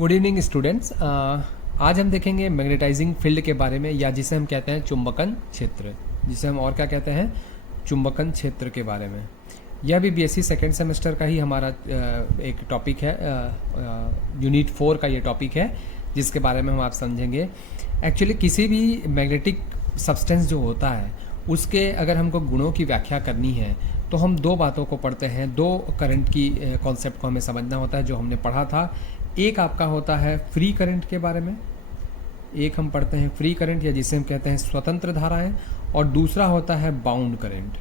Good evening students. आज हम देखेंगे मैग्नेटाइजिंग फील्ड के बारे में, या जिसे हम कहते हैं चुंबकन क्षेत्र, जिसे हम और क्या कहते हैं, चुंबकन क्षेत्र के बारे में। यह भी बीएससी सेकेंड सेमेस्टर का ही हमारा एक टॉपिक है, यूनिट 4 का ये टॉपिक है, जिसके बारे में हम आप समझेंगे। एक्चुअली किसी भी मैग्नेटिक सब्सटेंस जो होता है उसके अगर हमको गुणों की व्याख्या करनी है तो हम दो बातों को पढ़ते हैं, दो करंट की कॉन्सेप्ट को हमें समझना होता है जो हमने पढ़ा था। एक आपका होता है फ्री करंट के बारे में, एक हम पढ़ते हैं फ्री करंट या जिसे हम कहते हैं स्वतंत्र धाराएं, और दूसरा होता है बाउंड करंट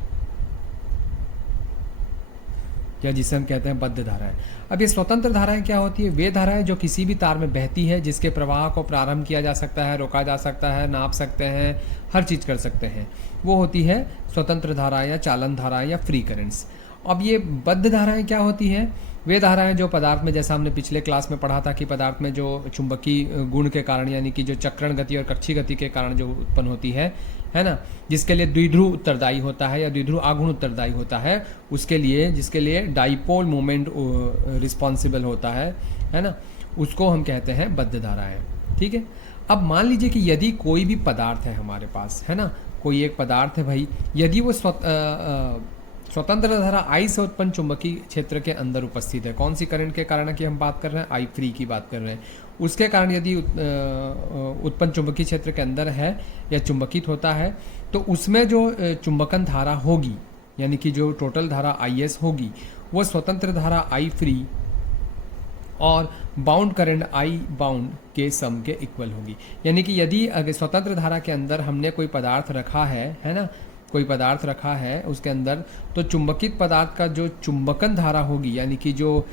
या जिसे हम कहते हैं बद्ध धाराएं। अब ये स्वतंत्र धाराएं क्या होती है? वे धाराएं जो किसी भी तार में बहती है, जिसके प्रवाह को प्रारंभ किया जा सकता है, रोका जा सकता है, नाप सकते हैं, हर चीज कर सकते हैं, वो होती है स्वतंत्र धाराएं या चालन धाराएं या फ्री करंट्स। अब ये बद्ध धाराएं क्या होती हैं? वे धाराएं जो पदार्थ में, जैसा हमने पिछले क्लास में पढ़ा था कि पदार्थ में जो चुंबकीय गुण के कारण, यानी कि जो चक्रण गति और कक्षीय गति के कारण जो उत्पन्न होती है ना, जिसके लिए द्विध्रुव उत्तरदायी होता है या द्विध्रुव आघूर्ण उत्तरदायी होता है, उसके लिए जिसके लिए डाइपोल मोमेंट रिस्पॉन्सिबल होता है ना, उसको हम कहते हैं बद्ध धाराएं। ठीक है। अब मान लीजिए कि यदि कोई भी पदार्थ है हमारे पास, है ना, कोई एक पदार्थ है भाई, यदि वो स्वतंत्र धारा I से उत्पन्न चुंबकीय क्षेत्र के अंदर उपस्थित है, कौन सी करंट के कारण की हम बात कर रहे हैं? I3 की बात कर रहे हैं। उसके कारण यदि उत्पन्न चुंबकीय क्षेत्र के अंदर है या चुंबकित होता है, तो उसमें जो चुंबकन धारा होगी, यानी कि जो टोटल धारा IS होगी, वो स्वतंत्र धारा I फ्री और बाउंड करंट I बाउंड के सम के इक्वल होगी। यानी कि यदि अगर स्वतंत्र धारा के अंदर हमने कोई पदार्थ रखा है ना, कोई पदार्थ रखा है उसके अंदर, तो चुंबकित पदार्थ का जो चुंबकन धारा होगी, यानी कि जो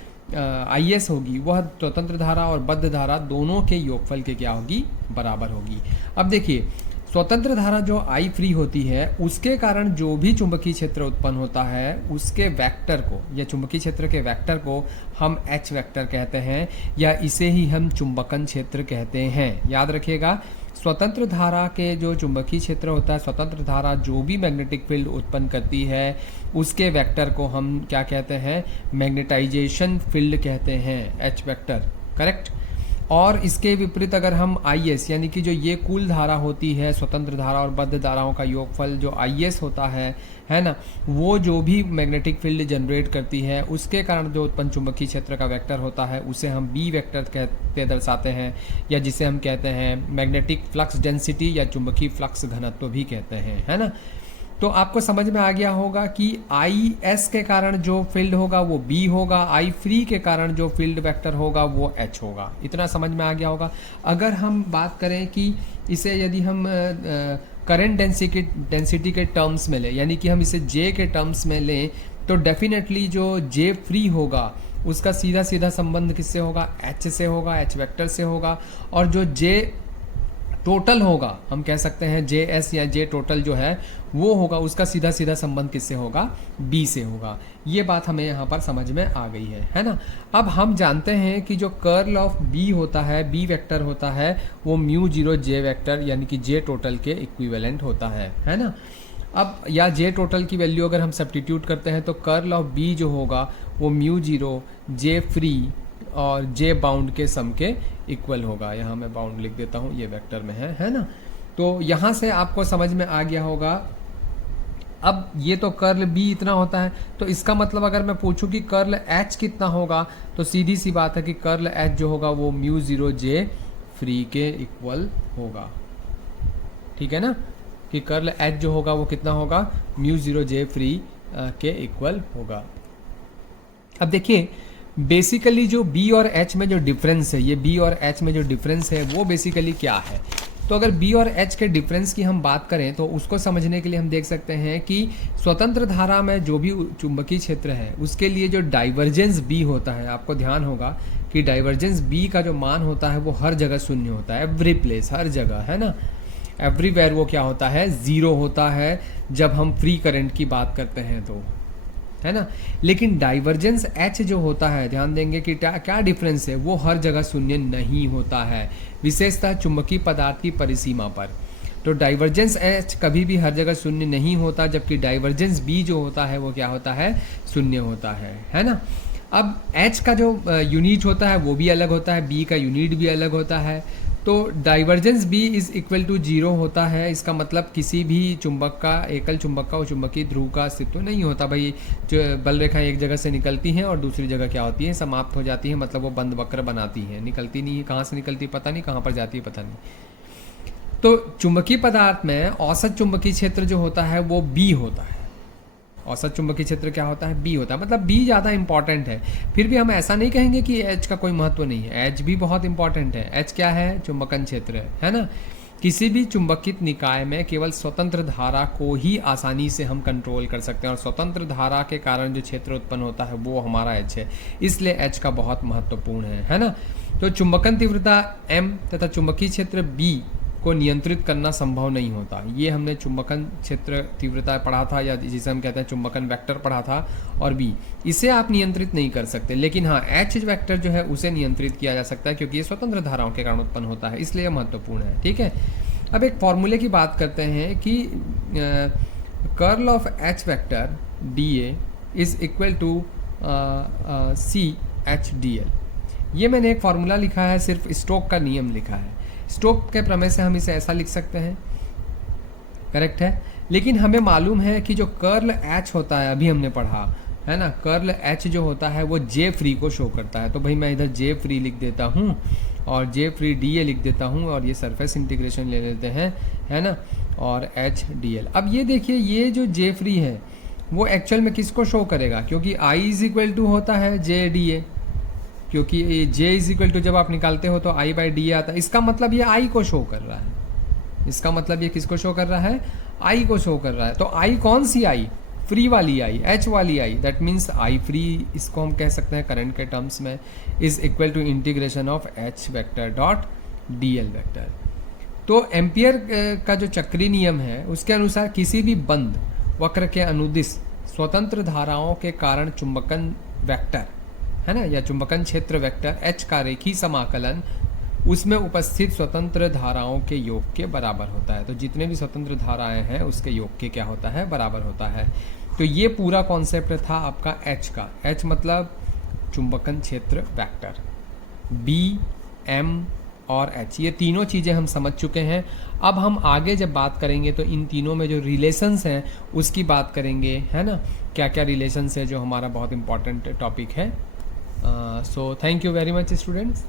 IS होगी, वह स्वतंत्र धारा और बद्ध धारा दोनों के योगफल के क्या होगी? बराबर होगी। अब देखिए, स्वतंत्र धारा जो I फ्री होती है, उसके कारण जो भी चुंबकीय क्षेत्र उत्पन्न होता है, उसके वेक्टर को या चुंबकीय क्षेत्र के वेक्टर को हम H वेक्टर कहते हैं, या इसे ही हम चुंबकन क्षेत्र कहते हैं। याद रखिएगा, स्वतंत्र धारा के जो चुंबकीय क्षेत्र होता है, स्वतंत्र धारा जो भी मैग्नेटिक फील्ड उत्पन्न करती है, उसके वेक्टर को हम क्या कहते हैं? मैग्नेटाइजेशन फील्ड कहते हैं, H वेक्टर। करेक्ट। और इसके विपरीत अगर हम IS, यानी कि जो ये कुल धारा होती है, स्वतंत्र धारा और बद्ध धाराओं का योगफल जो IS होता है ना, वो जो भी मैग्नेटिक फील्ड जनरेट करती है, उसके कारण जो उत्पन्न चुंबकीय क्षेत्र का वेक्टर होता है, उसे हम B वेक्टर कहते दर्शाते हैं, या जिसे हम कहते हैं मैग्नेटिक फ्लक्स डेंसिटी या चुंबकीय फ्लक्स घनत्व भी कहते हैं, है ना। तो आपको समझ में आ गया होगा कि IS के कारण जो फील्ड होगा वो B होगा, I फ्री के कारण जो फील्ड वेक्टर होगा वो H होगा। इतना समझ में आ गया होगा। अगर हम बात करें कि इसे यदि हम करंट डेंसिटी के टर्म्स में लें, यानी कि हम इसे J के टर्म्स में लें, तो डेफिनेटली जो J फ्री होगा उसका सीधा सीधा संबंध किससे होगा? H से होगा, H वेक्टर से होगा। और जो J टोटल होगा, हम कह सकते हैं JS या J टोटल जो है वो होगा, उसका सीधा सीधा संबंध किससे होगा? B से होगा। ये बात हमें यहाँ पर समझ में आ गई है ना। अब हम जानते हैं कि जो कर्ल ऑफ B होता है, B वेक्टर होता है, वो μ0 J वेक्टर यानी कि J टोटल के इक्विवेलेंट होता है ना। अब या J टोटल की वैल्यू अगर हम सब्स्टिट्यूट करते हैं तो कर्ल ऑफ B जो होगा वो μ0 J फ्री और J बाउंड के सम के इक्वल होगा। यहाँ मैं बाउंड लिख देता हूँ, ये वेक्टर में है ना। तो यहाँ से आपको समझ में आ गया होगा। अब ये तो कर्ल B इतना होता है, तो इसका मतलब अगर मैं पूछूं कि कर्ल H कितना होगा, तो सीधी सी बात है कि कर्ल H जो होगा वो μ0 J फ्री के इक्वल होगा। ठीक है ना, कि कर्ल H जो होगा वो कितना होगा? μ0 J फ्री के इक्वल होगा। अब देखिए, बेसिकली जो B और H में जो डिफरेंस है, ये B और H में जो डिफरेंस है वो बेसिकली क्या है? तो अगर B और H के डिफरेंस की हम बात करें तो उसको समझने के लिए हम देख सकते हैं कि स्वतंत्र धारा में जो भी चुंबकीय क्षेत्र है, उसके लिए जो डाइवर्जेंस B होता है, आपको ध्यान होगा कि डाइवर्जेंस B का जो मान होता है वो हर जगह शून्य होता है, एवरी प्लेस, हर जगह, है ना। एवरीवेयर वो क्या होता है? 0 होता है जब हम फ्री करंट की बात करते हैं तो, है ना। लेकिन डाइवर्जेंस H जो होता है, ध्यान देंगे कि क्या डिफरेंस है, वो हर जगह शून्य नहीं होता है, विशेषतः चुंबकीय पदार्थ की परिसीमा पर। तो डाइवर्जेंस H कभी भी हर जगह शून्य नहीं होता, जबकि डाइवर्जेंस B जो होता है वो क्या होता है? शून्य होता है ना। अब H का जो यूनिट होता है वो भी अलग होता है, B का यूनिट भी अलग होता है। तो divergence B is equal to 0 होता है। इसका मतलब किसी भी चुंबक का, एकल चुंबक का, और चुंबकीय ध्रुव का अस्तित्व नहीं होता भाई। जो बल रेखाएं एक जगह से निकलती हैं और दूसरी जगह क्या होती है, समाप्त हो जाती है, मतलब वो बंद वक्र बनाती हैं, निकलती नहीं है। कहाँ से निकलती है पता नहीं, कहाँ पर जाती है पता नहीं। तो चुंबकीय पदार्थ में औसत चुंबकीय क्षेत्र जो होता है वो B होता है। औसत चुंबकीय क्षेत्र क्या होता है, B होता है, मतलब B ज़्यादा इंपॉर्टेंट है। फिर भी हम ऐसा नहीं कहेंगे कि H का कोई महत्व नहीं है, H भी बहुत इंपॉर्टेंट है। H क्या है, चुंबकन क्षेत्र है ना। किसी भी चुंबकित निकाय में केवल स्वतंत्र धारा को ही आसानी से हम कंट्रोल कर सकते हैं, और स्वतंत्र धारा के कारण जो क्षेत्र उत्पन्न होता है वो हमारा H है, इसलिए H का बहुत महत्वपूर्ण है ना। तो चुंबकन तीव्रता M तथा चुंबकीय क्षेत्र B को नियंत्रित करना संभव नहीं होता। ये हमने चुंबकन क्षेत्र तीव्रता पढ़ा था, या जिसे हम कहते हैं चुंबकन वेक्टर पढ़ा था, और B इसे आप नियंत्रित नहीं कर सकते। लेकिन हाँ, H वेक्टर जो है उसे नियंत्रित किया जा सकता है, क्योंकि ये स्वतंत्र धाराओं के कारण उत्पन्न होता है, इसलिए महत्वपूर्ण है। ठीक है, अब एक फॉर्मूले की बात करते हैं कि curl of H vector DA is equal to CH/dl। ये मैंने एक फॉर्मूला लिखा है, सिर्फ स्टोक का नियम लिखा है। स्टोक के प्रमेय से हम इसे ऐसा लिख सकते हैं, करेक्ट है। लेकिन हमें मालूम है कि जो कर्ल H होता है, अभी हमने पढ़ा है ना, कर्ल H जो होता है वो J फ्री को शो करता है। तो भाई मैं इधर J फ्री लिख देता हूँ और J फ्री DA लिख देता हूँ, और ये सरफेस इंटीग्रेशन ले लेते हैं, है ना, और HDL। अब ये देखिए, ये जो J फ्री है वो एक्चुअल में किसको शो करेगा, क्योंकि I इज इक्वल टू होता है JDA, क्योंकि ये J इज इक्वल टू जब आप निकालते हो तो I/DA आता है। इसका मतलब ये I को शो कर रहा है, इसका मतलब ये किसको शो कर रहा है, I को शो कर रहा है। तो I कौन सी I, फ्री वाली I, H वाली I, that means I free, इसको हम कह सकते हैं करंट के टर्म्स में, is equal to integration of H vector dot DL vector. तो एम्पियर का जो चक्रीय नियम है उसके अनुसार किसी भी बंद वक्र के अनुदिश स्वतंत्र धाराओं के कारण चुंबकन वेक्टर है ना, या चुंबकन क्षेत्र वेक्टर H का रेखीय समाकलन उसमें उपस्थित स्वतंत्र धाराओं के योग के बराबर होता है। तो जितने भी स्वतंत्र धाराएं हैं उसके योग के क्या होता है, बराबर होता है। तो ये पूरा कॉन्सेप्ट था आपका H का। H मतलब चुंबकन क्षेत्र वेक्टर, B, M और H, ये तीनों चीज़ें हम समझ चुके हैं। अब हम आगे जब बात करेंगे तो इन तीनों में जो रिलेशंस हैं उसकी बात करेंगे, है ना, क्या क्या रिलेशंस है, जो हमारा बहुत इंपॉर्टेंट टॉपिक है। So thank you very much students.